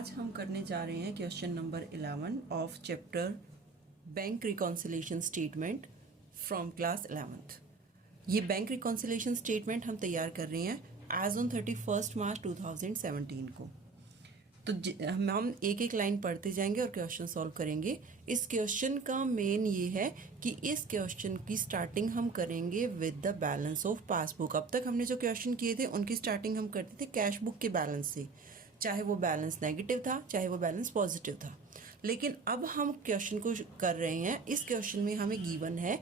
आज हम करने जा रहे हैं question number 11 of chapter bank reconciliation statement from class 11th। ये बैंक रिकॉन्सिलेशन स्टेटमेंट हम तैयार कर रहे हैं एज ऑन 31 मार्च 2017 को। तो हम एक एक लाइन पढ़ते जाएंगे और क्वेश्चन सॉल्व करेंगे। इस क्वेश्चन का मेन ये है कि इस क्वेश्चन की स्टार्टिंग हम करेंगे with the balance of passbook. अब तक हमने जो क्वेश्चन किए थे उनकी स्टार्टिंग हम करते थे कैश बुक के बैलेंस से, चाहे वो बैलेंस नेगेटिव था चाहे वो बैलेंस पॉजिटिव था। लेकिन अब हम क्वेश्चन को कर रहे हैं, इस क्वेश्चन में हमें गिवन है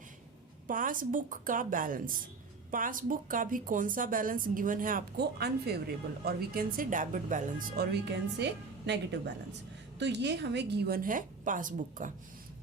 पासबुक का बैलेंस। पासबुक का भी कौन सा बैलेंस गिवन है आपको? अनफेवरेबल, और we can say debit balance, और we can say negative balance. तो ये हमें गिवन है पासबुक का।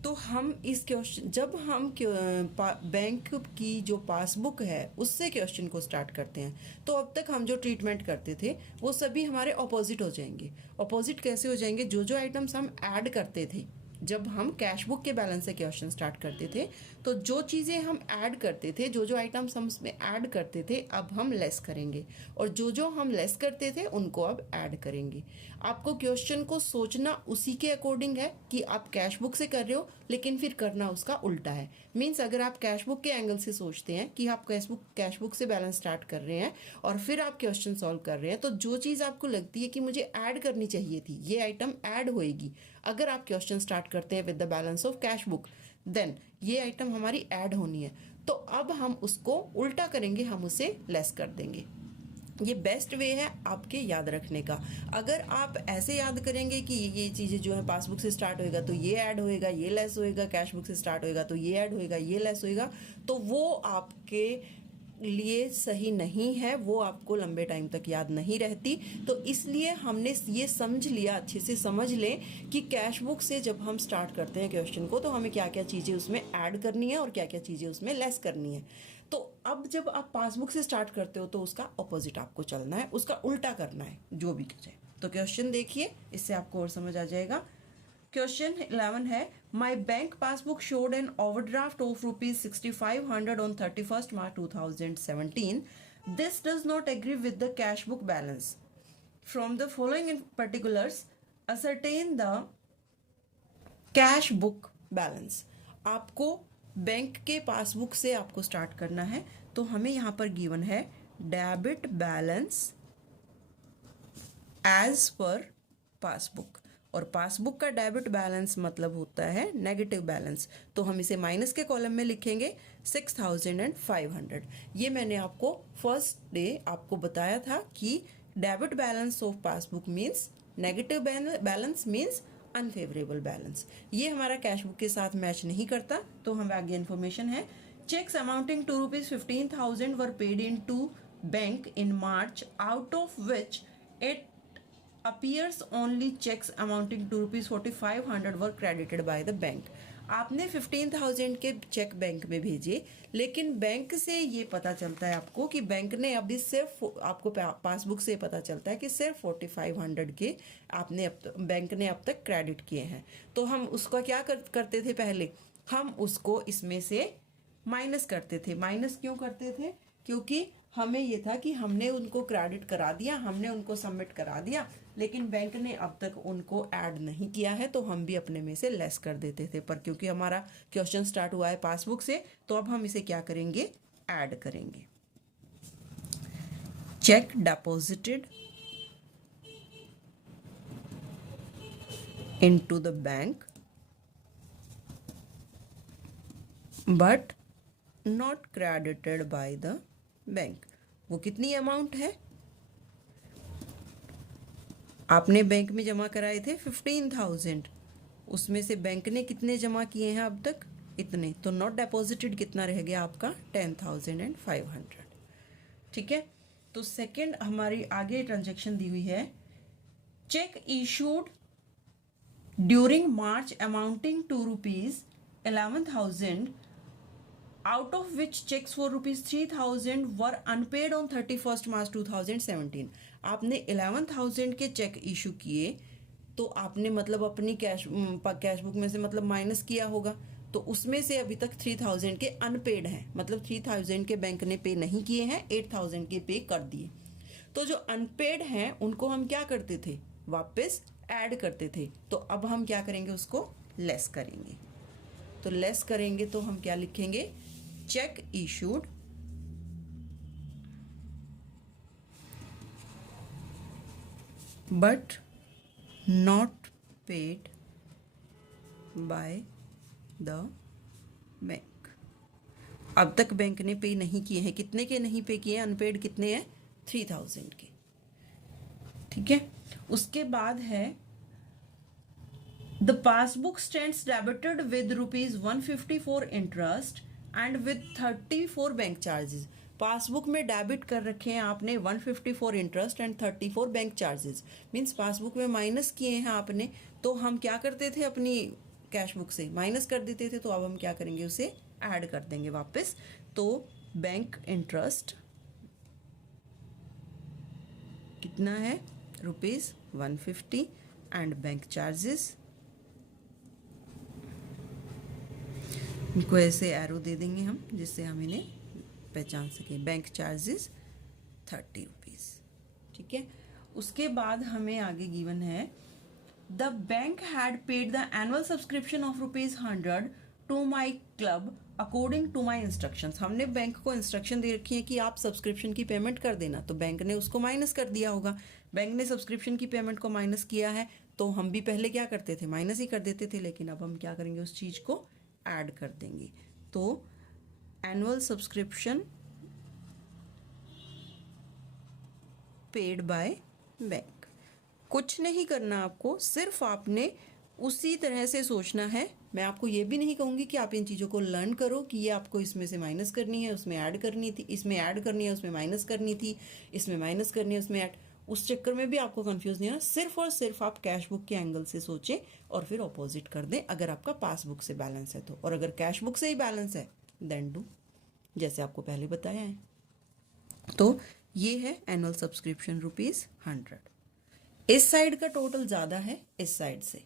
तो हम इस क्वेश्चन, जब हम बैंक की जो पासबुक है उससे क्वेश्चन को स्टार्ट करते हैं, तो अब तक हम जो ट्रीटमेंट करते थे वो सभी हमारे ऑपोजिट हो जाएंगे। ऑपोजिट कैसे हो जाएंगे? जो आइटम्स हम ऐड करते थे जब हम कैश बुक के बैलेंस से क्वेश्चन स्टार्ट करते थे, तो जो चीज़ें हम ऐड करते थे, जो आइटम्स हम उसमें ऐड करते थे, अब हम लेस करेंगे, और जो हम लेस करते थे उनको अब ऐड करेंगे। आपको क्वेश्चन को सोचना उसी के अकॉर्डिंग है कि आप कैश बुक से कर रहे हो, लेकिन फिर करना उसका उल्टा है। मीन्स अगर आप कैश बुक के एंगल से सोचते हैं कि आप कैश बुक से बैलेंस स्टार्ट कर रहे हैं और फिर आप क्वेश्चन सॉल्व कर रहे हैं, तो जो चीज़ आपको लगती है कि मुझे ऐड करनी चाहिए थी, ये आइटम ऐड होएगी। अगर आप क्वेश्चन स्टार्ट करते हैं with the balance of cash book, then ये आइटम हमारी ऐड होनी है। तो अब हम उसको उल्टा करेंगे, हम उसे लेस कर देंगे। ये बेस्ट वे है आपके याद रखने का। अगर आप ऐसे याद करेंगे कि ये चीज़ें जो है पासबुक से स्टार्ट होएगा तो ये ऐड होएगा, ये लेस होएगा, कैश बुक से स्टार्ट होएगा तो ये ऐड होएगा, ये लेस होएगा, तो वो आपके लिए सही नहीं है, वो आपको लंबे टाइम तक याद नहीं रहती। तो इसलिए हमने ये समझ लिया, अच्छे से समझ लें कि कैश बुक से जब हम स्टार्ट करते हैं क्वेश्चन को, तो हमें क्या क्या चीज़ें उसमें ऐड करनी है और क्या क्या चीज़ें उसमें लेस करनी है। तो अब जब आप पासबुक से स्टार्ट करते हो तो उसका ऑपोजिट आपको चलना है, उसका उल्टा करना है जो भी करें। तो क्वेश्चन देखिए, इससे आपको और समझ आ जाएगा। क्वेश्चन 11 है, my bank passbook showed an overdraft of ₹6500 on 31st March 2017. This does not agree with the cash book balance. From the following particulars, ascertain the cash book balance. आपको बैंक के passbook से आपको start करना है, तो हमें यहाँ पर गिवन है debit balance as per passbook, और पासबुक का डेबिट बैलेंस मतलब होता है नेगेटिव बैलेंस। तो हम इसे माइनस के कॉलम में लिखेंगे 6500। ये मैंने आपको फर्स्ट डे आपको बताया था कि debit balance of passbook means negative balance means unfavourable balance. ये हमारा कैश बुक के साथ मैच नहीं करता, तो हमें आगे इन्फॉर्मेशन है। Cheques amounting to ₹15,000 were paid into bank in March, out of which it appears only checks amounting to ₹4500 were credited by the bank. आपने 15,000 के चेक बैंक में भेजे, लेकिन बैंक से ये पता चलता है आपको कि बैंक ने अभी सिर्फ, आपको पासबुक से पता चलता है कि सिर्फ 4500 के आपने बैंक ने अब तक क्रेडिट किए हैं। तो हम उसका क्या करते थे? पहले हम उसको इसमें से माइनस करते थे। माइनस क्यों करते थे? क्योंकि हमें ये था कि हमने उनको क्रेडिट करा दिया, हमने उनको सबमिट करा दिया, लेकिन बैंक ने अब तक उनको ऐड नहीं किया है, तो हम भी अपने में से लेस कर देते थे। पर क्योंकि हमारा क्वेश्चन स्टार्ट हुआ है पासबुक से, तो अब हम इसे क्या करेंगे? ऐड करेंगे। Check deposited into the bank but not credited by the bank. वो कितनी अमाउंट है? आपने बैंक में जमा कराए थे 15,000, उसमें से बैंक ने कितने जमा किए हैं अब तक? इतने। तो नॉट डिपॉजिटेड कितना रह गया आपका? 10,500। ठीक है। तो सेकंड हमारी आगे ट्रांजैक्शन दी हुई है, cheque issued during March amounting to ₹11,000, out of which checks for ₹3,000 were unpaid on 31st March 2017. आपने 11,000 के चेक इशू किए, तो आपने मतलब अपनी कैश बुक में से मतलब माइनस किया होगा, तो उसमें से अभी तक 3,000 के अनपेड हैं, मतलब 3,000 के बैंक ने पे नहीं किए हैं, 8,000 के पे कर दिए। तो जो अनपेड हैं उनको हम क्या करते थे? वापस ऐड करते थे, तो अब हम क्या करेंगे, उसको लेस करेंगे। तो लेस करेंगे तो हम क्या लिखेंगे, check issued but not paid by the bank. अब तक बैंक ने पे नहीं किए हैं, कितने के नहीं पे किए, अनपेड कितने हैं, 3000 के। ठीक है, उसके बाद है the passbook stands debited with ₹150 interest and with 34 bank charges. Passbook में डेबिट कर रखे हैं आपने 154 interest and 34 bank charges, means passbook में माइनस किए हैं आपने। तो हम क्या करते थे, अपनी कैश बुक से माइनस कर देते थे, तो अब हम क्या करेंगे, उसे ऐड कर देंगे वापस। तो बैंक इंटरेस्ट कितना है, ₹150 एंड बैंक चार्जेस, इनको ऐसे एरो दे देंगे हम जिससे हम इन्हें पहचान सकें। Bank charges ₹30। ठीक है, उसके बाद हमें आगे गिवन है the bank had paid the annual subscription of ₹100 to my club according to my instructions. हमने बैंक को इंस्ट्रक्शन दे रखी है कि आप सब्सक्रिप्शन की पेमेंट कर देना, तो बैंक ने उसको माइनस कर दिया होगा। बैंक ने सब्सक्रिप्शन की पेमेंट को माइनस किया है, तो हम भी पहले क्या करते थे, माइनस ही कर देते थे, लेकिन अब हम क्या करेंगे, उस चीज़ को ऐड कर देंगे। तो annual subscription paid by bank. कुछ नहीं करना आपको, सिर्फ आपने उसी तरह से सोचना है। मैं आपको ये भी नहीं कहूँगी कि आप इन चीज़ों को लर्न करो कि ये आपको इसमें से माइनस करनी है, उसमें ऐड करनी थी, इसमें ऐड करनी है, उसमें माइनस करनी थी, इसमें माइनस करनी है, उसमें ऐड। उस चक्कर में भी आपको कंफ्यूज नहीं होना, सिर्फ और सिर्फ आप कैश बुक के एंगल से सोचें और फिर ऑपोजिट कर दें अगर आपका पासबुक से बैलेंस है तो। और अगर कैश बुक से ही बैलेंस है देन डू जैसे आपको पहले बताया है। तो ये है एनुअल सब्सक्रिप्शन ₹100। इस साइड का टोटल ज़्यादा है इस साइड से,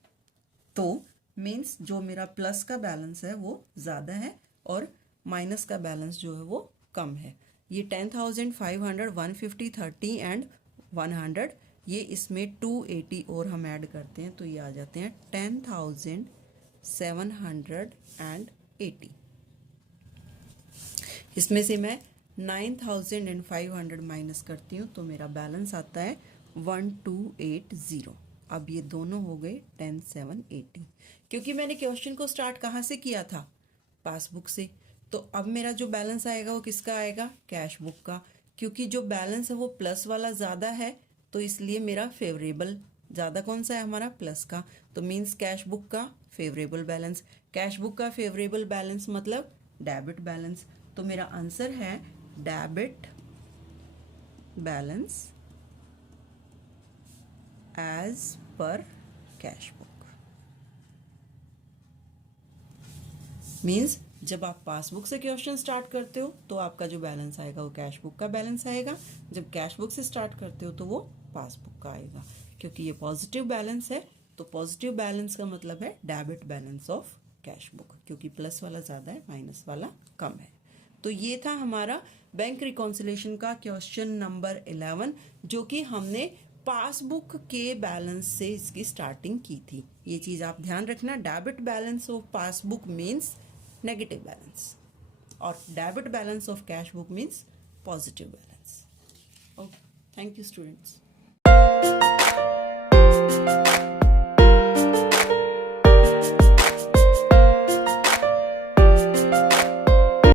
तो मीन्स जो मेरा प्लस का बैलेंस है वो ज़्यादा है और माइनस का बैलेंस जो है वो कम है। ये 10,500, 150, 30 एंड 100, ये इसमें 280 और हम ऐड करते हैं तो ये आ जाते हैं 10,780। इसमें से मैं 9,500 माइनस करती हूँ तो मेरा बैलेंस आता है 1280। अब ये दोनों हो गए 10,780, क्योंकि मैंने क्वेश्चन को स्टार्ट कहाँ से किया था, पासबुक से। तो अब मेरा जो बैलेंस आएगा वो किसका आएगा, कैश बुक का। क्योंकि जो बैलेंस है वो प्लस वाला ज़्यादा है, तो इसलिए मेरा फेवरेबल ज़्यादा कौन सा है, हमारा प्लस का। तो मीन्स कैश बुक का फेवरेबल बैलेंस। कैश बुक का फेवरेबल बैलेंस मतलब डेबिट बैलेंस। तो मेरा आंसर है debit balance as per cash book. Means जब आप पासबुक से क्वेश्चन स्टार्ट करते हो तो आपका जो बैलेंस आएगा वो कैश बुक का बैलेंस आएगा। जब कैश बुक से स्टार्ट करते हो तो वो पासबुक का आएगा। क्योंकि ये पॉजिटिव बैलेंस है तो पॉजिटिव बैलेंस का मतलब है debit balance of cash book, क्योंकि प्लस वाला ज़्यादा है माइनस वाला कम है। तो ये था हमारा बैंक रिकॉन्सिलेशन का क्वेश्चन नंबर 11, जो कि हमने पासबुक के बैलेंस से इसकी स्टार्टिंग की थी। ये चीज़ आप ध्यान रखना, debit balance of passbook means negative balance और debit balance of cash book means positive balance. Okay, thank you students.